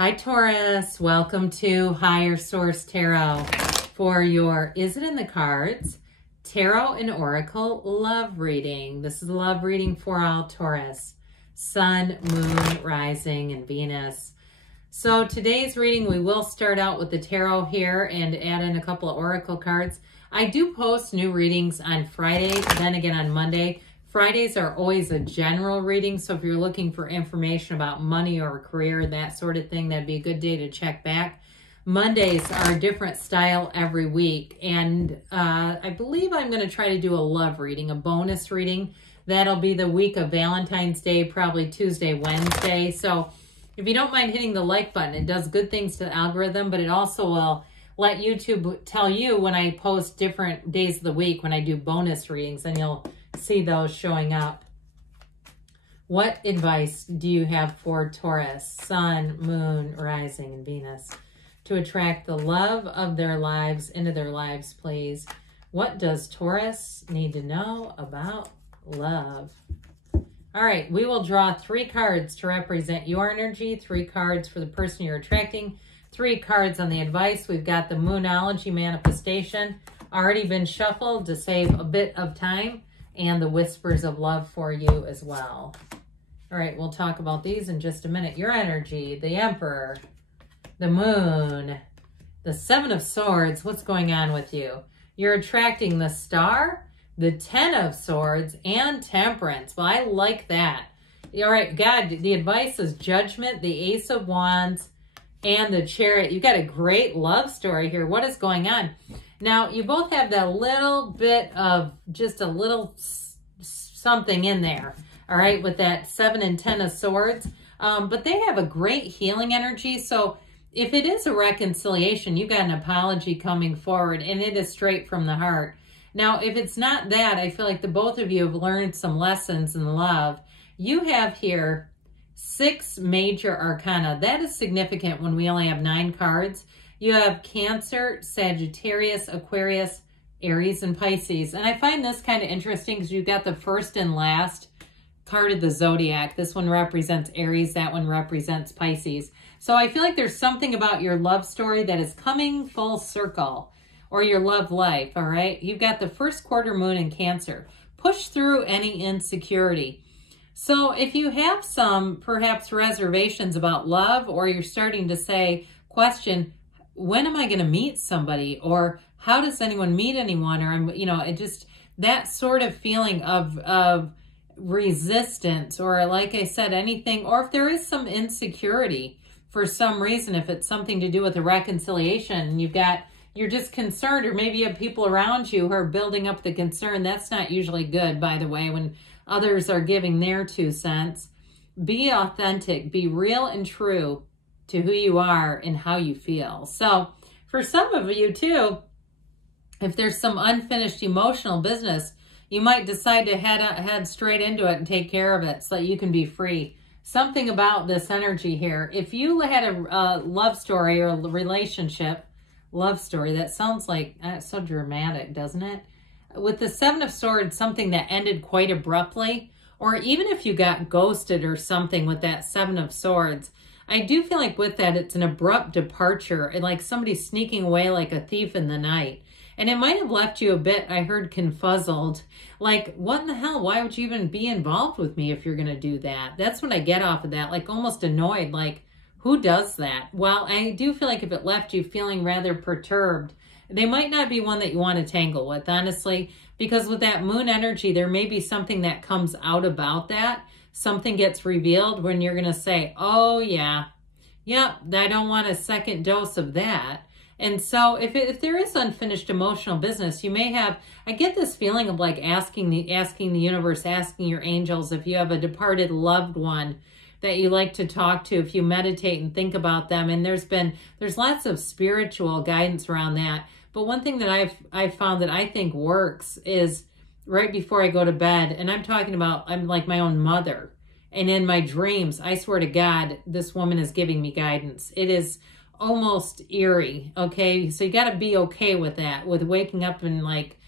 Hi Taurus, welcome to Higher Source Tarot for your Is It in the Cards? Tarot and Oracle love reading. This is a love reading for all Taurus, Sun, Moon, Rising, and Venus. So today's reading, we will start out with the tarot here and add in a couple of Oracle cards. I do post new readings on Friday, then again on Monday. Fridays are always a general reading, so if you're looking for information about money or career, that sort of thing, that'd be a good day to check back. Mondays are a different style every week, and I believe I'm going to try to do a love reading, a bonus reading. That'll be the week of Valentine's Day, probably Tuesday, Wednesday. So if you don't mind hitting the like button, it does good things to the algorithm, but it also will let YouTube tell you when I post different days of the week when I do bonus readings, and you'll see those showing up. What advice do you have for Taurus, Sun, Moon, Rising, and Venus to attract the love of their lives into their lives, please? What does Taurus need to know about love? All right, we will draw 3 cards to represent your energy, 3 cards for the person you're attracting, 3 cards on the advice. We've got the Moonology manifestation already been shuffled to save a bit of time, and the whispers of love for you as well. All right, we'll talk about these in just a minute. Your energy, the Emperor, the Moon, the 7 of Swords. What's going on with you? You're attracting the Star, the 10 of Swords, and Temperance. Well, I like that. All right, God, the advice is Judgment, the Ace of Wands, and the Chariot. You got a great love story here. What is going on? Now, you both have that little bit of just a little something in there, all right, with that 7 and 10 of Swords. But they have a great healing energy. So if it is a reconciliation, you've got an apology coming forward, and it is straight from the heart. Now, if it's not that, I feel like the both of you have learned some lessons in love. You have here 6 major arcana. That is significant when we only have 9 cards. You have Cancer, Sagittarius, Aquarius, Aries, and Pisces. And I find this kind of interesting because you've got the first and last card of the zodiac. This one represents Aries. That one represents Pisces. So I feel like there's something about your love story that is coming full circle, or your love life, all right? You've got the first quarter moon in Cancer. Push through any insecurity. So if you have some perhaps reservations about love, or you're starting to question, when am I going to meet somebody? Or how does anyone meet anyone? Or, it just, that sort of feeling of resistance, or like I said, anything, or if there is some insecurity for some reason, if it's something to do with a reconciliation, and you're just concerned, or maybe you have people around you who are building up the concern. That's not usually good, by the way, when others are giving their 2 cents. Be authentic, be real and true to who you are and how you feel. So for some of you too, if there's some unfinished emotional business, you might decide to head straight into it and take care of it so that you can be free. Something about this energy here. If you had a love story or a relationship, love story, that sounds like so dramatic, doesn't it? With the 7 of Swords, something that ended quite abruptly, or even if you got ghosted or something with that 7 of Swords, I do feel like with that, it's an abrupt departure, like somebody sneaking away like a thief in the night. And it might have left you a bit, I heard, confuzzled. Like, what in the hell? Why would you even be involved with me if you're going to do that? That's what I get off of that, like almost annoyed, like, who does that? Well, I do feel like if it left you feeling rather perturbed, they might not be one that you want to tangle with, honestly, because with that moon energy, there may be something that comes out about that. Something gets revealed when you're going to say, oh, yeah, yep, I don't want a second dose of that. And so if there is unfinished emotional business, you may have, I get this feeling of like asking the universe, asking your angels, if you have a departed loved one that you like to talk to, if you meditate and think about them. And there's lots of spiritual guidance around that. But one thing that I've found that I think works is right before I go to bed, and I'm like my own mother. And in my dreams, I swear to God, this woman is giving me guidance. It is almost eerie, okay? So you got to be okay with that, with waking up and like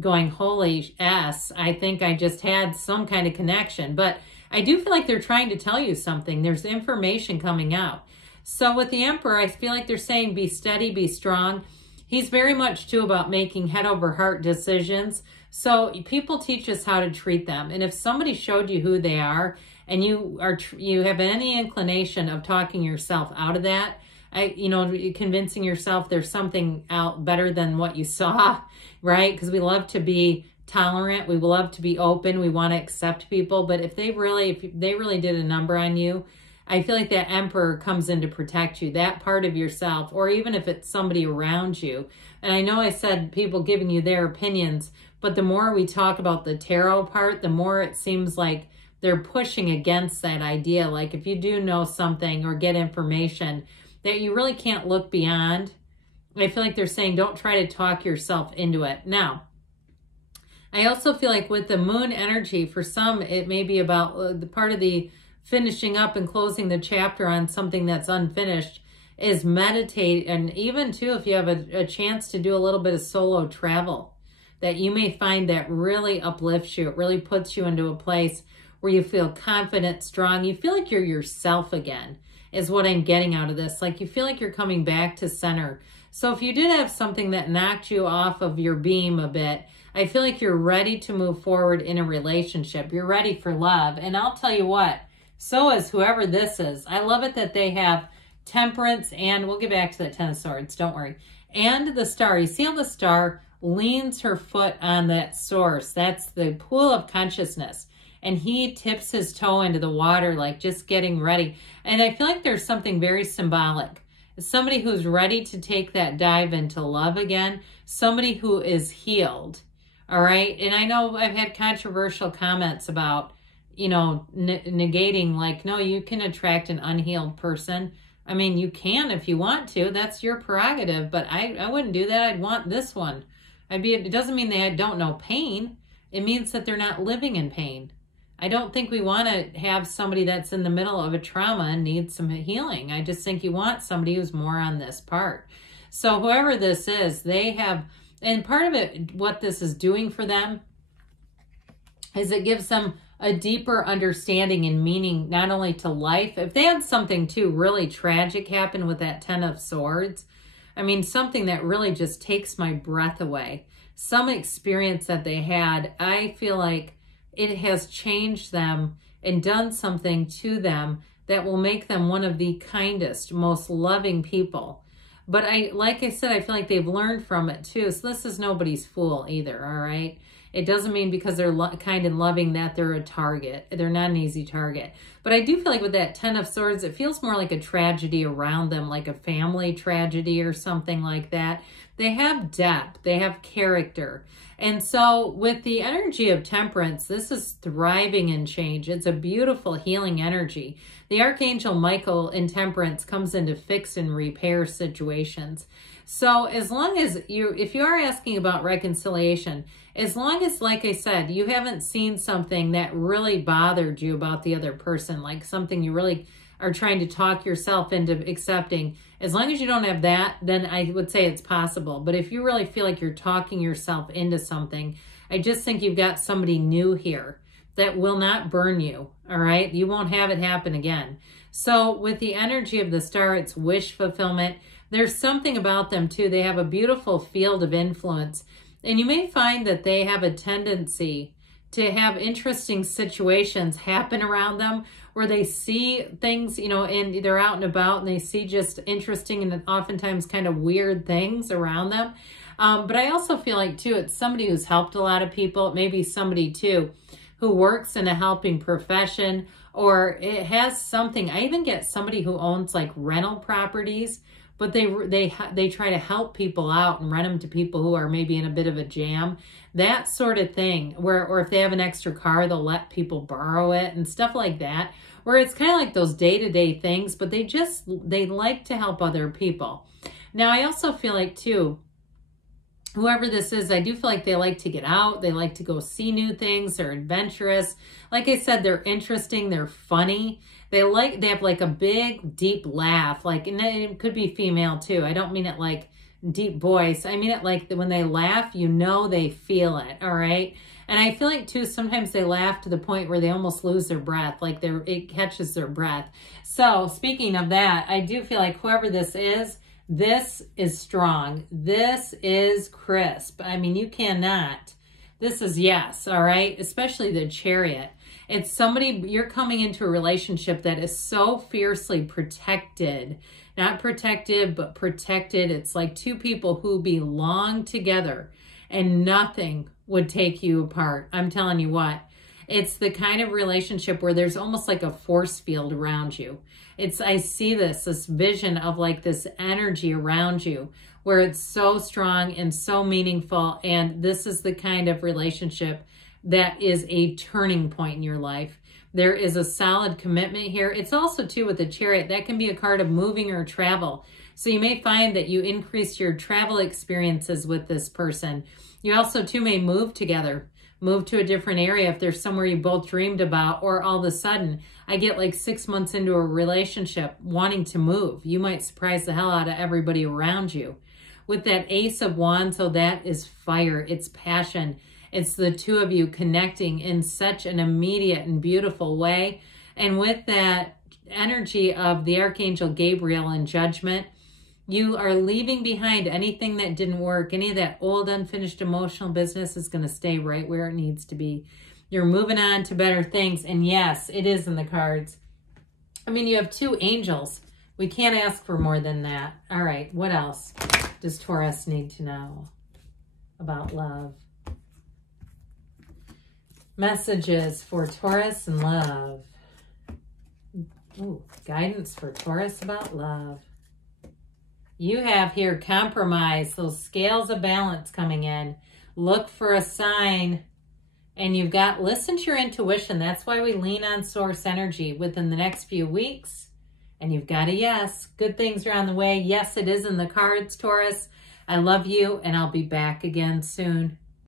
going, holy S, I think I just had some kind of connection. But I do feel like they're trying to tell you something. There's information coming out. So with the Emperor, I feel like they're saying be steady, be strong. He's very much too about making head over heart decisions. So people teach us how to treat them. And if somebody showed you who they are and you have any inclination of talking yourself out of that, convincing yourself there's something out better than what you saw, right? Because we love to be tolerant. We love to be open. We want to accept people. But if they really did a number on you, I feel like that Emperor comes in to protect you, that part of yourself, or even if it's somebody around you. And I know I said people giving you their opinions, but the more we talk about the tarot part, the more it seems like they're pushing against that idea. Like if you do know something or get information that you really can't look beyond, I feel like they're saying don't try to talk yourself into it. Now, I also feel like with the moon energy, for some, it may be about the part of the finishing up and closing the chapter on something that's unfinished is meditate. And even too, if you have a chance to do a little bit of solo travel, that you may find that really uplifts you. It really puts you into a place where you feel confident, strong. You feel like you're yourself again is what I'm getting out of this. Like you feel like you're coming back to center. So if you did have something that knocked you off of your beam a bit, I feel like you're ready to move forward in a relationship. You're ready for love. And I'll tell you what, so is whoever this is. I love it that they have Temperance, and we'll get back to the Ten of Swords, don't worry. And the Star. You see how the Star leans her foot on that source? That's the pool of consciousness. And he tips his toe into the water, like just getting ready. And I feel like there's something very symbolic. Somebody who's ready to take that dive into love again. Somebody who is healed. All right. And I know I've had controversial comments about, negating, like, no, you can attract an unhealed person. I mean, you can if you want to. That's your prerogative. But I wouldn't do that. I'd want this one. It doesn't mean they don't know pain. It means that they're not living in pain. I don't think we want to have somebody that's in the middle of a trauma and needs some healing. I just think you want somebody who's more on this part. So whoever this is, they have, and part of it, what this is doing for them is it gives them a deeper understanding and meaning, not only to life. If they had something too really tragic happen with that Ten of Swords, I mean, something that really just takes my breath away. Some experience that they had, I feel like it has changed them and done something to them that will make them one of the kindest, most loving people. But like I said, I feel like they've learned from it too. So this is nobody's fool either, all right? It doesn't mean because they're kind and loving that they're a target. They're not an easy target. But I do feel like with that Ten of Swords, it feels more like a tragedy around them, like a family tragedy or something like that. They have depth. They have character. And so with the energy of Temperance, this is thriving in change. It's a beautiful healing energy. The Archangel Michael in Temperance comes in to fix and repair situations. So as long as if you are asking about reconciliation, as long as, like I said, you haven't seen something that really bothered you about the other person, like something you really are trying to talk yourself into accepting, as long as you don't have that, then I would say it's possible. But if you really feel like you're talking yourself into something, I just think you've got somebody new here that will not burn you, all right? You won't have it happen again. So with the energy of the Star, it's wish fulfillment. There's something about them too. They have a beautiful field of influence. And you may find that they have a tendency to have interesting situations happen around them where they see things, and they're out and about and they see just interesting and oftentimes kind of weird things around them. But I also feel like too, it's somebody who's helped a lot of people. It may be somebody too who works in a helping profession, or it has something. I even get somebody who owns like rental properties, but they try to help people out and rent them to people who are maybe in a bit of a jam. That sort of thing, or if they have an extra car, they'll let people borrow it and stuff like that, where it's kind of like those day-to-day things, but they like to help other people. Now, I also feel like too, whoever this is, I do feel like they like to get out. They like to go see new things. They're adventurous. Like I said, they're interesting. They're funny. They have like a big, deep laugh. Like, and it could be female too. I don't mean it like deep voice. I mean it like when they laugh, you know they feel it, all right? And I feel like, too, sometimes they laugh to the point where they almost lose their breath, like it catches their breath. So speaking of that, I do feel like whoever this is strong. This is crisp. I mean, you cannot. This is yes, all right? Especially the Chariot. It's somebody, you're coming into a relationship that is so fiercely protected. Not protective, but protected. It's like two people who belong together and nothing would take you apart. I'm telling you what. It's the kind of relationship where there's almost like a force field around you. I see this vision of like this energy around you where it's so strong and so meaningful. And this is the kind of relationship that is a turning point in your life. There is a solid commitment here. It's also, too, with the Chariot, that can be a card of moving or travel. So you may find that you increase your travel experiences with this person. You also, too, may move together, move to a different area if there's somewhere you both dreamed about, or all of a sudden, I get like 6 months into a relationship wanting to move. You might surprise the hell out of everybody around you. With that Ace of Wands, so that is fire. It's passion. It's the two of you connecting in such an immediate and beautiful way. And with that energy of the Archangel Gabriel and Judgment, you are leaving behind anything that didn't work. Any of that old unfinished emotional business is going to stay right where it needs to be. You're moving on to better things. And yes, it is in the cards. I mean, you have two angels. We can't ask for more than that. All right, what else does Taurus need to know about love? Messages for Taurus and love. Ooh, guidance for Taurus about love. You have here compromise, those scales of balance coming in. Look for a sign. And you've got, listen to your intuition. That's why we lean on source energy within the next few weeks. And you've got a yes. Good things are on the way. Yes, it is in the cards, Taurus. I love you, and I'll be back again soon.